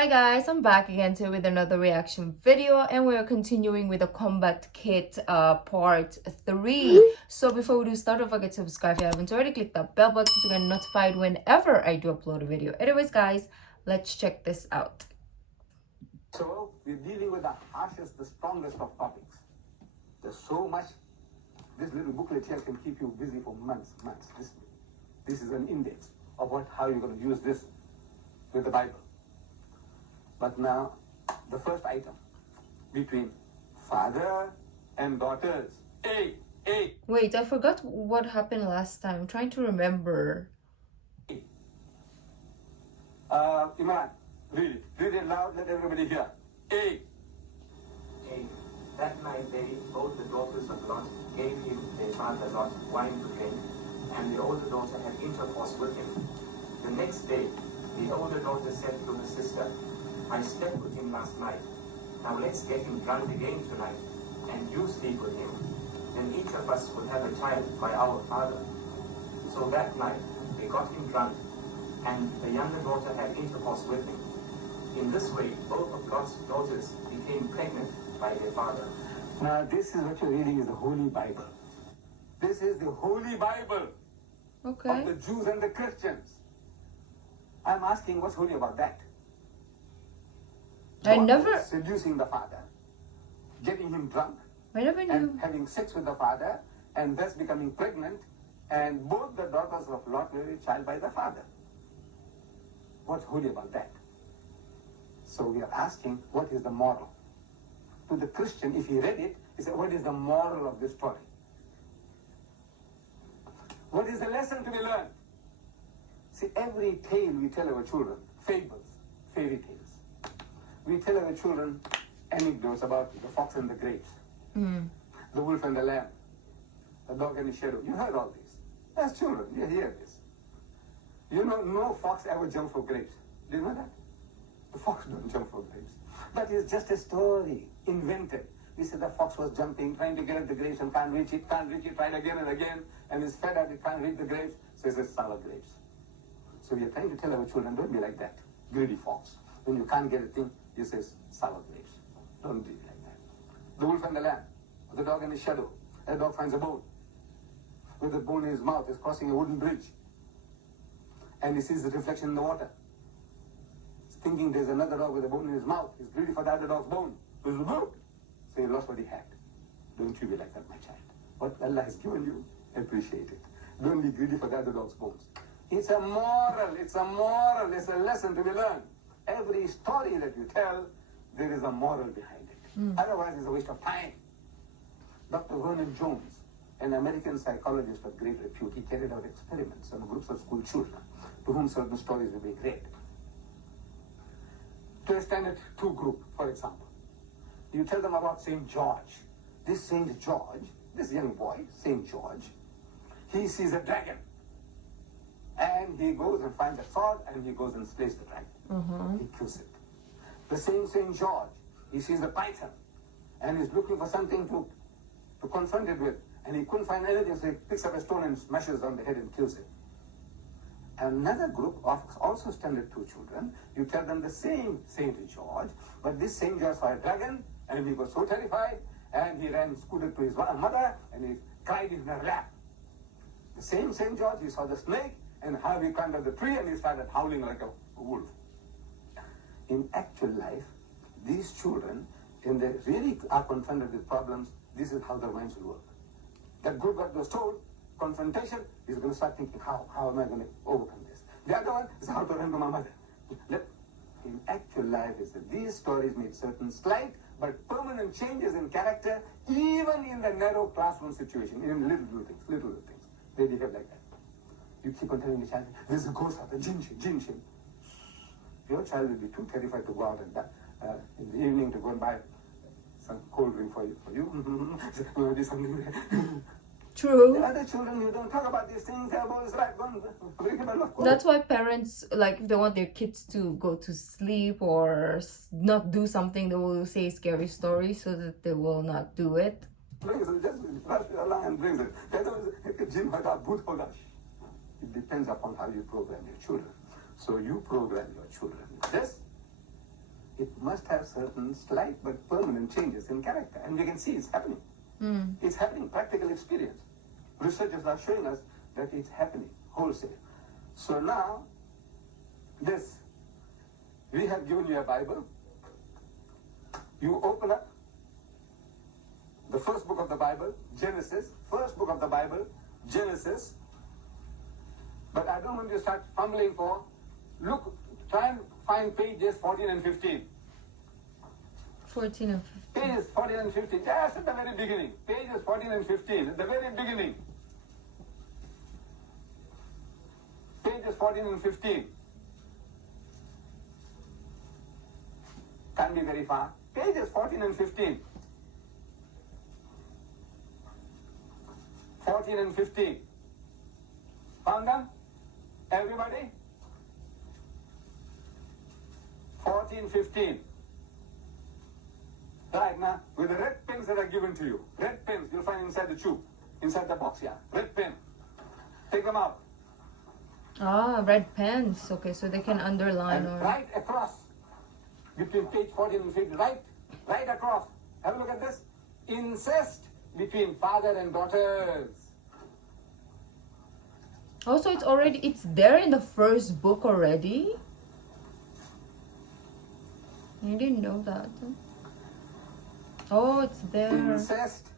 Hi guys, I'm back again today with another reaction video, and we're continuing with the combat kit part 3. So before we do start, don't forget to subscribe if you haven't already. Click that bell button to get notified whenever I do upload a video. Anyways guys, let's check this out. So we're dealing with the harshest, the strongest of topics. There's so much. This little booklet here can keep you busy for months. This is an index of how you're going to use this with the Bible. But now, the first item between father and daughters. Hey. Wait, I forgot what happened last time. I'm trying to remember. Imran, read it. Read it loud, let everybody hear. Hey. That night both the daughters of Lot gave him, their father Lot, wine to drink, and the older daughter had intercourse with him. The next day, the older daughter said to her sister, I slept with him last night. Now let's get him drunk again tonight, and you sleep with him. Then each of us will have a child by our father. So that night, they got him drunk, and the younger daughter had intercourse with him. In this way, both of Lot's daughters became pregnant by their father. Now this is what you're reading is the Holy Bible. This is the Holy Bible of the Jews and the Christians. I'm asking what's holy about that? I never seducing the father, getting him drunk, knew. and having sex with the father, and thus becoming pregnant, and both the daughters of Lot were a child by the father. What's holy about that? So we are asking, what is the moral? To the Christian, if he read it, he said, what is the moral of this story? What is the lesson to be learned? See, every tale we tell our children, fables, fairy tales. We tell our children anecdotes about the fox and the grapes, the wolf and the lamb, the dog and the shadow. You heard all this. As children, you hear this. You know, no fox ever jumped for grapes. Do you know that? The fox don't jump for grapes. But it's just a story, invented. We said the fox was jumping, trying to get at the grapes and can't reach it, tried again and again, and is fed up, it can't reach the grapes, so he says sour grapes. So we are trying to tell our children, don't be like that, greedy fox. When you can't get a thing, he says sour grapes. Don't be like that. The wolf and the lamb, the dog and his shadow. The dog finds a bone. With the bone in his mouth, is crossing a wooden bridge. And he sees the reflection in the water. He's thinking there's another dog with a bone in his mouth. He's greedy for the other dog's bone. So he lost what he had. Don't you be like that, my child. What Allah has given you, appreciate it. Don't be greedy for the other dog's bones. It's a moral, it's a lesson to be learned. Every story that you tell, there is a moral behind it. Otherwise, it's a waste of time. Dr. Vernon Jones, an American psychologist of great repute, he carried out experiments on groups of school children to whom certain stories were being read. To a standard 2 group, for example, you tell them about St. George. This St. George, this young boy, St. George, he sees a dragon. And he goes and finds a sword, and he goes and slays the dragon. He kills it. The same St. George, he sees the python, and he's looking for something to confront it with. And he couldn't find anything, so he picks up a stone and smashes on the head and kills it. Another group of also standard 2 children, you tell them the same St. George, but this St. George saw a dragon, and he was so terrified, and he scooted to his mother, and he cried in her lap. The same St. George, he saw the snake, and how he climbed up the tree, and he started howling like a wolf. In actual life, these children, when they really are confronted with problems, this is how their minds will work. That group that was told, confrontation, is going to start thinking, how am I going to overcome this? The other one is how to run to my mother. In actual life, is that these stories make certain slight but permanent changes in character, even in the narrow classroom situation, in little things. They behave like that. You keep on telling the child, there's a ghost out there, jinn. Your child will be too terrified to go out and in the evening to go and buy some cold drink for you. True. The other children, you don't talk about these things, they're always right. That's why parents, like, if they want their kids to go to sleep or not do something, they will say scary stories so that they will not do it. It depends upon how you program your children. So you program your children with this, must have certain slight but permanent changes in character. And we can see it's happening. It's happening, practical experience. Researchers are showing us that it's happening wholesale. So now, this, we have given you a Bible. You open up the first book of the Bible, Genesis, first book of the Bible, Genesis. But I don't want you to start fumbling for, look, try and find pages 14 and 15. 14 and 15. Pages 14 and 15, just at the very beginning. Pages 14 and 15, at the very beginning. Pages 14 and 15. Can't be very far. Pages 14 and 15. 14 and 15. Found them? Everybody? 14, 15. Right now, with the red pens that are given to you, red pens you'll find inside the tube, inside the box here. Red pen. Take them out. Ah, red pens. Okay, so they can underline And or... right across, between page 14 and 15, right across. Have a look at this. Incest between father and daughters. Also, it's there in the first book already. I didn't know that. Oh, it's there. Incest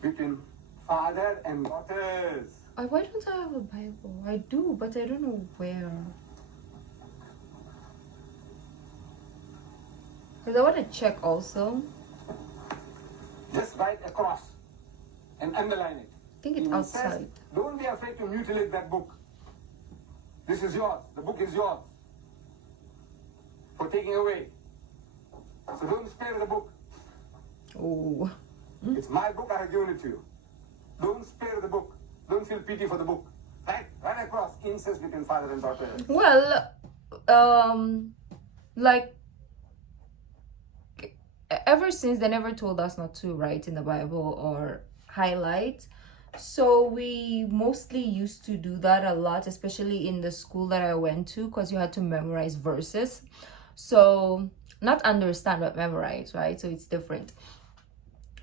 between father and daughters. Why don't I have a Bible? I do, but I don't know where. Because I want to check also. Just write across and underline it. I think it's Incest. outside. Don't be afraid to mutilate that book. This is yours. The book is yours for taking away. So don't spare the book. Oh. It's my book. I have given it to you. Don't spare the book. Don't feel pity for the book. Right across. Incest between father and daughter. Well, like, ever since they never told us not to write in the Bible or highlight. So we mostly used to do that a lot, especially in the school that I went to, because you had to memorize verses. So not understand but memorize, right? So it's different.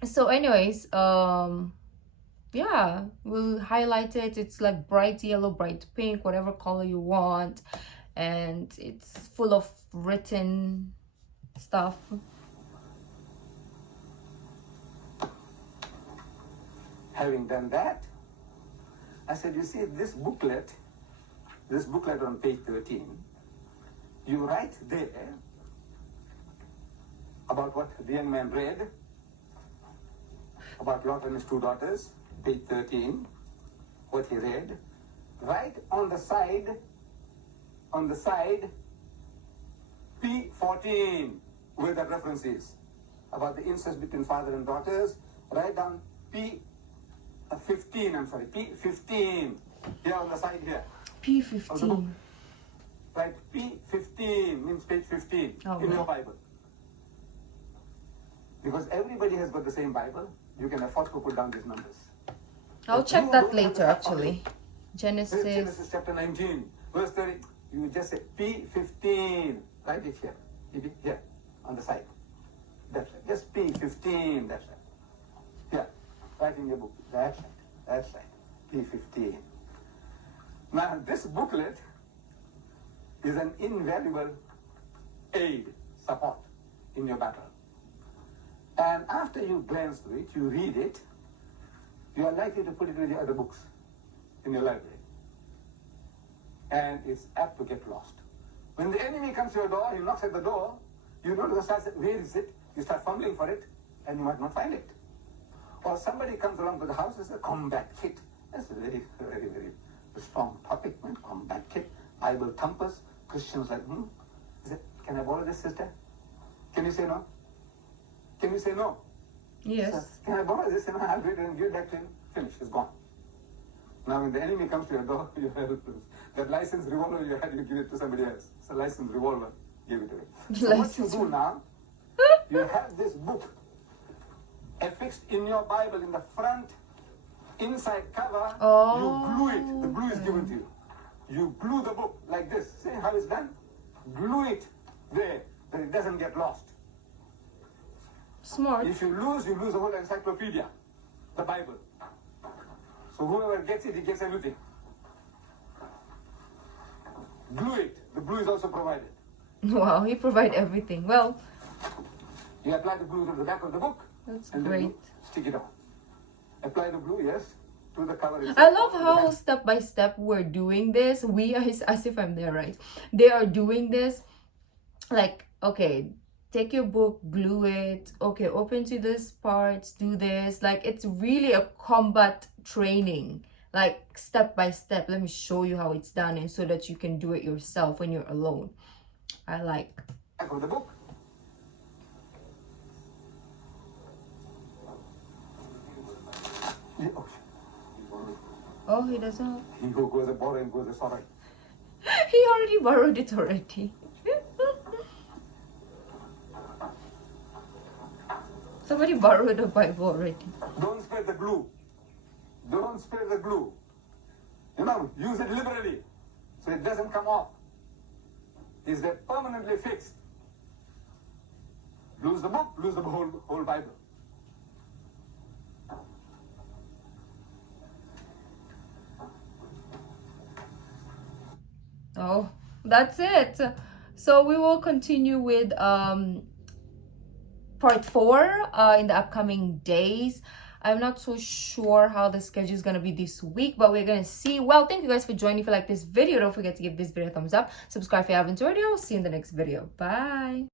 So anyways, yeah, we'll highlight it. It's like bright yellow, bright pink, whatever color you want, and it's full of written stuff. Having done that, I said, you see this booklet on page 13, you write there about what the young man read, about Lot and his two daughters, page 13, what he read. Write on the side, P14, where that reference is, about the incest between father and daughters. Write down P15, P15, here on the side here. P15. Right, P15 means page 15 in your Bible. Because everybody has got the same Bible, you can afford to put down these numbers. I'll check that later, actually. Genesis chapter 19, verse 30. You just say P15. Write it here. Here, on the side. That's right. Just P15, that's right. Here, write in your book. That's right. P15. Now, this booklet is an invaluable aid, support in your battle. And after you glance through it, you read it, you are likely to put it with the other books in your library. And it's apt to get lost. When the enemy comes to your door, he knocks at the door, you know to start saying, where is it? You start fumbling for it, and you might not find it. Or somebody comes along to the house and says, combat kit. That's a very, very, very strong topic, man. Combat kit, Bible thumpers, Christians like, Is it, can I borrow this, sister? Can you say no? Can you say no? Yes. So, can I borrow this? And I'll read it and give it back to him. Finish. It's gone. Now, when the enemy comes to your door, you have that licensed revolver you had, you give it to somebody else. It's a licensed revolver. Give it away. So what you do now, you have this book affixed in your Bible in the front, inside cover. You glue it. The glue is given to you. You glue the book like this. See how it's done? Glue it there, that it doesn't get lost. Smart. If you lose the whole encyclopedia, the Bible. So whoever gets it, he gets everything. Glue it. The glue is also provided. Wow, he provide everything. Well, You apply the glue to the back of the book. that's and then great. you stick it on. Apply the glue, yes, to the cover itself. I love how step by step we're doing this. We are, as if I'm there, right? They are doing this like, okay, take your book, glue it. Okay, open to this part, do this. Like, it's really a combat training, like step by step. Let me show you how it's done, and so that you can do it yourself when you're alone. I like. Back of the book. Yeah, oh, Oh, he doesn't. he who goes a borrowing goes a sorry. He already borrowed it already. Somebody borrowed the Bible already. Don't spare the glue. Don't spare the glue. You know, use it liberally so it doesn't come off. Is that permanently fixed? Lose the book, lose the whole Bible. Oh, that's it. So we will continue with part 4 in the upcoming days. I'm not so sure how the schedule is gonna be this week, but we're gonna see. Well, thank you guys for joining. If you like this video, don't forget to give this video a thumbs up. Subscribe if you haven't already. I'll see you in the next video. Bye.